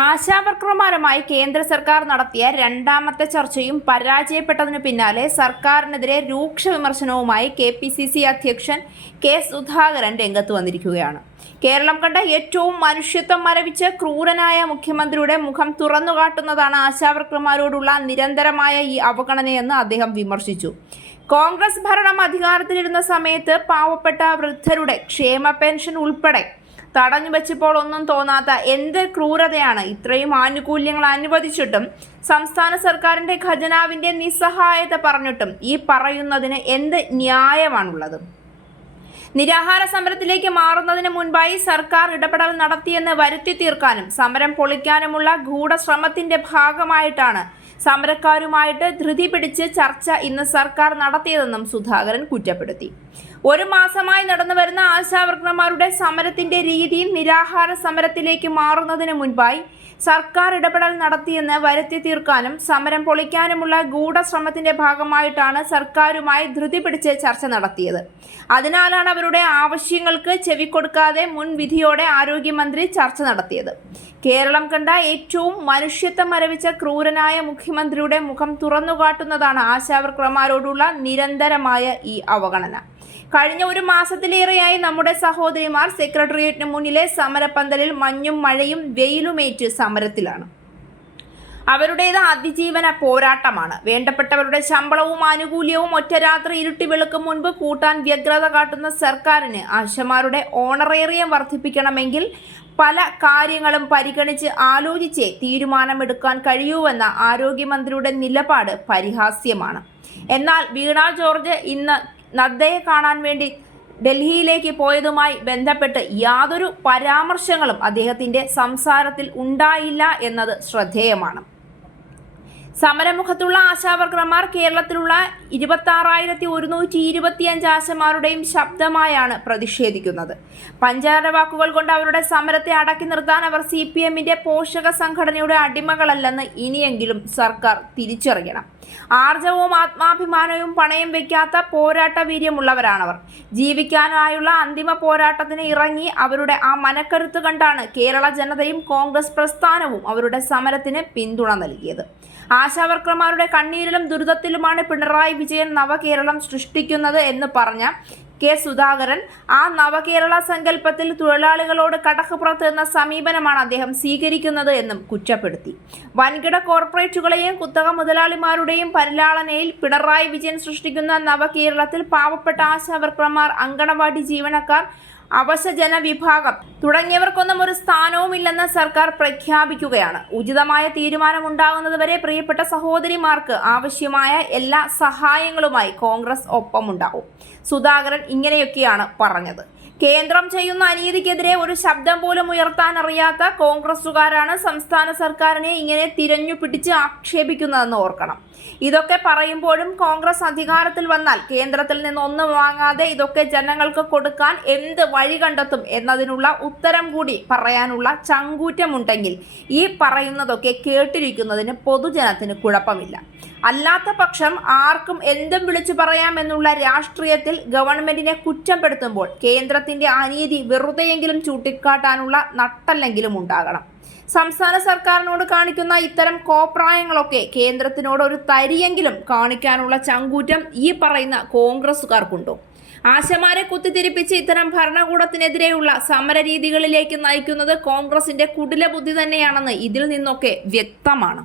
ആശാവർക്കർമാരുമായി കേന്ദ്ര സർക്കാർ നടത്തിയ രണ്ടാമത്തെ ചർച്ചയും പരാജയപ്പെട്ടതിനു പിന്നാലെ സർക്കാരിനെതിരെ രൂക്ഷ വിമർശനവുമായി KPCC അധ്യക്ഷൻ കെ സുധാകരൻ രംഗത്ത് വന്നിരിക്കുകയാണ്. കേരളം കണ്ട ഏറ്റവും മനുഷ്യത്വം മരവിച്ച് ക്രൂരനായ മുഖ്യമന്ത്രിയുടെ മുഖം തുറന്നുകാട്ടുന്നതാണ് ആശാവർക്കർമാരോടുള്ള നിരന്തരമായ ഈ അവഗണനയെന്ന് അദ്ദേഹം വിമർശിച്ചു. കോൺഗ്രസ് ഭരണം അധികാരത്തിലിരുന്ന സമയത്ത് പാവപ്പെട്ട വൃദ്ധരുടെ ക്ഷേമ പെൻഷൻ ഉൾപ്പെടെ തടഞ്ഞു വെച്ചപ്പോൾ ഒന്നും തോന്നാത്ത എന്ത് ക്രൂരതയാണ്! ഇത്രയും ആനുകൂല്യങ്ങൾ അനുവദിച്ചിട്ടും സംസ്ഥാന സർക്കാരിന്റെ ഖജനാവിന്റെ നിസ്സഹായത പറഞ്ഞിട്ടും ഈ പറയുന്നതിന് എന്ത് ന്യായമാണുള്ളത്? നിരാഹാര സമരത്തിലേക്ക് മാറുന്നതിന് മുൻപായി സർക്കാർ ഇടപെടൽ നടത്തിയെന്ന് വരുത്തി തീർക്കാനും സമരം പൊളിക്കാനുമുള്ള ഗൂഢശ്രമത്തിന്റെ ഭാഗമായിട്ടാണ് സമരക്കാരുമായിട്ട് ധൃതി പിടിച്ച് ചർച്ച ഇന്ന് സർക്കാർ നടത്തിയതെന്നും സുധാകരൻ കുറ്റപ്പെടുത്തി. ഒരു മാസമായി നടന്നുവരുന്ന ആശാവർക്കർമാരുടെ സമരത്തിന്റെ രീതിയും നിരാഹാര സമരത്തിലേക്ക് മാറുന്നതിന് മുൻപായി സർക്കാർ ഇടപെടൽ നടത്തിയെന്ന് വരുത്തി തീർക്കാനും സമരം പൊളിക്കാനുമുള്ള ഗൂഢശ്രമത്തിന്റെ ഭാഗമായിട്ടാണ് സർക്കാരുമായി ധൃതി പിടിച്ച് ചർച്ച നടത്തിയത്. അതിനാലാണ് അവരുടെ ആവശ്യങ്ങൾക്ക് ചെവിക്കൊടുക്കാതെ മുൻവിധിയോടെ ആരോഗ്യമന്ത്രി ചർച്ച നടത്തിയത്. കേരളം കണ്ട ഏറ്റവും മനുഷ്യത്വം മരവിച്ച ക്രൂരനായ മുഖ്യമന്ത്രിയുടെ മുഖം തുറന്നുകാട്ടുന്നതാണ് ആശാവർക്കർമാരോടുള്ള നിരന്തരമായ ഈ അവഗണന. കഴിഞ്ഞ ഒരു മാസത്തിലേറെയായി നമ്മുടെ സഹോദരിമാർ സെക്രട്ടേറിയറ്റിന് മുന്നിലെ സമരപ്പന്തലിൽ മഞ്ഞും മഴയും വെയിലുമേറ്റ് സമരത്തിലാണ്. അവരുടേത് അതിജീവന പോരാട്ടമാണ്. വേണ്ടപ്പെട്ടവരുടെ ശമ്പളവും ആനുകൂല്യവും ഒറ്റ രാത്രി ഇരുട്ടി വെളുക്കും മുൻപ് കൂട്ടാൻ വ്യഗ്രത കാട്ടുന്ന സർക്കാരിന് ആശമാരുടെ ഓണറേറിയം വർദ്ധിപ്പിക്കണമെങ്കിൽ പല കാര്യങ്ങളും പരിഗണിച്ച് ആലോചിച്ചേ തീരുമാനമെടുക്കാൻ കഴിയൂവെന്ന ആരോഗ്യമന്ത്രിയുടെ നിലപാട് പരിഹാസ്യമാണ്. എന്നാൽ വീണ ജോർജ് ഇന്ന് നദ്ദയെ കാണാൻ വേണ്ടി ഡൽഹിയിലേക്ക് പോയതുമായി ബന്ധപ്പെട്ട് യാതൊരു പരാമർശങ്ങളും അദ്ദേഹത്തിന്റെ സംസാരത്തിൽ ഉണ്ടായില്ല എന്നത് ശ്രദ്ധേയമാണ്. സമരമുഖത്തുള്ള ആശാവർക്കർമാർ കേരളത്തിലുള്ള 26,125 ആശമാരുടെയും ശബ്ദമായാണ് പ്രതിഷേധിക്കുന്നത്. പഞ്ചാര വാക്കുകൾ കൊണ്ട് അവരുടെ സമരത്തെ അടക്കി നിർത്താൻ അവർ CPMന്റെ പോഷക സംഘടനയുടെ അടിമകളല്ലെന്ന് ഇനിയെങ്കിലും സർക്കാർ തിരിച്ചറിയണം. ആർജവവും ആത്മാഭിമാനവും പണയം വയ്ക്കാത്ത പോരാട്ട വീര്യമുള്ളവരാണവർ. ജീവിക്കാനായുള്ള അന്തിമ പോരാട്ടത്തിന് ഇറങ്ങി അവരുടെ ആ മനക്കരുത്ത് കണ്ടാണ് കേരള ജനതയും കോൺഗ്രസ് പ്രസ്ഥാനവും അവരുടെ സമരത്തിന് പിന്തുണ നൽകിയത്. ആശാവർക്കർമാരുടെ കണ്ണീരിലും ദുരിതത്തിലുമാണ് പിണറായി വിജയൻ നവകേരളം സൃഷ്ടിക്കുന്നത് എന്ന് പറഞ്ഞ കെ സുധാകരൻ ആ നവകേരള സങ്കല്പത്തിൽ തൊഴിലാളികളോട് കടക്കുപുറത്ത് എന്ന സമീപനമാണ് അദ്ദേഹം സ്വീകരിക്കുന്നത് എന്നും കുറ്റപ്പെടുത്തി. വൻകിട കോർപ്പറേറ്റുകളെയും കുത്തക മുതലാളിമാരുടെയും പരിലാളനയിൽ പിണറായി വിജയൻ സൃഷ്ടിക്കുന്ന നവകേരളത്തിൽ പാവപ്പെട്ട ആശാവർക്കർമാർ, അങ്കണവാടി ജീവനക്കാർ, അവശ ജനവിഭാഗം തുടങ്ങിയവർക്കൊന്നും ഒരു സ്ഥാനവുമില്ലെന്ന് സർക്കാർ പ്രഖ്യാപിക്കുകയാണ്. ഉചിതമായ തീരുമാനമുണ്ടാകുന്നതുവരെ പ്രിയപ്പെട്ട സഹോദരിമാർക്ക് ആവശ്യമായ എല്ലാ സഹായങ്ങളുമായി കോൺഗ്രസ് ഒപ്പമുണ്ടാവും. സുധാകരൻ ഇങ്ങനെയൊക്കെയാണ് പറഞ്ഞത്. കേന്ദ്രം ചെയ്യുന്ന അനീതിക്കെതിരെ ഒരു ശബ്ദം പോലും ഉയർത്താൻ അറിയാത്ത കോൺഗ്രസുകാരാണ് സംസ്ഥാന സർക്കാരിനെ ഇങ്ങനെ തിരഞ്ഞു പിടിച്ച് ആക്ഷേപിക്കുന്നതെന്ന് ഓർക്കണം. ഇതൊക്കെ പറയുമ്പോഴും കോൺഗ്രസ് അധികാരത്തിൽ വന്നാൽ കേന്ദ്രത്തിൽ നിന്നൊന്നും വാങ്ങാതെ ഇതൊക്കെ ജനങ്ങൾക്ക് കൊടുക്കാൻ എന്ത് വഴി കണ്ടെത്തും എന്നതിനുള്ള ഉത്തരം കൂടി പറയാനുള്ള ചങ്കൂറ്റമുണ്ടെങ്കിൽ ഈ പറയുന്നതൊക്കെ കേട്ടിരിക്കുന്നതിന് പൊതുജനത്തിന് കുഴപ്പമില്ല. അല്ലാത്ത പക്ഷം ആർക്കും എന്തും വിളിച്ചു പറയാമെന്നുള്ള രാഷ്ട്രീയത്തിൽ ഗവൺമെന്റിനെ കുറ്റപ്പെടുത്തുമ്പോൾ കേന്ദ്രത്തിന്റെ അനീതി വെറുതെയെങ്കിലും ചൂണ്ടിക്കാട്ടാനുള്ള നട്ടല്ലെങ്കിലും ഉണ്ടാകണം. സംസ്ഥാന സർക്കാരിനോട് കാണിക്കുന്ന ഇത്തരം കോപ്രായങ്ങളൊക്കെ കേന്ദ്രത്തിനോട് ഒരു തരിയെങ്കിലും കാണിക്കാനുള്ള ചങ്കൂറ്റം ഈ പറയുന്ന കോൺഗ്രസുകാർക്കുണ്ടോ? ആശമാരെ കുത്തിത്തിരിപ്പിച്ച് ഇത്തരം ഭരണകൂടത്തിനെതിരെയുള്ള സമരരീതികളിലേക്ക് നയിക്കുന്നത് കോൺഗ്രസിന്റെ കുടില ബുദ്ധി തന്നെയാണെന്ന് ഇതിൽ നിന്നൊക്കെ വ്യക്തമാണ്.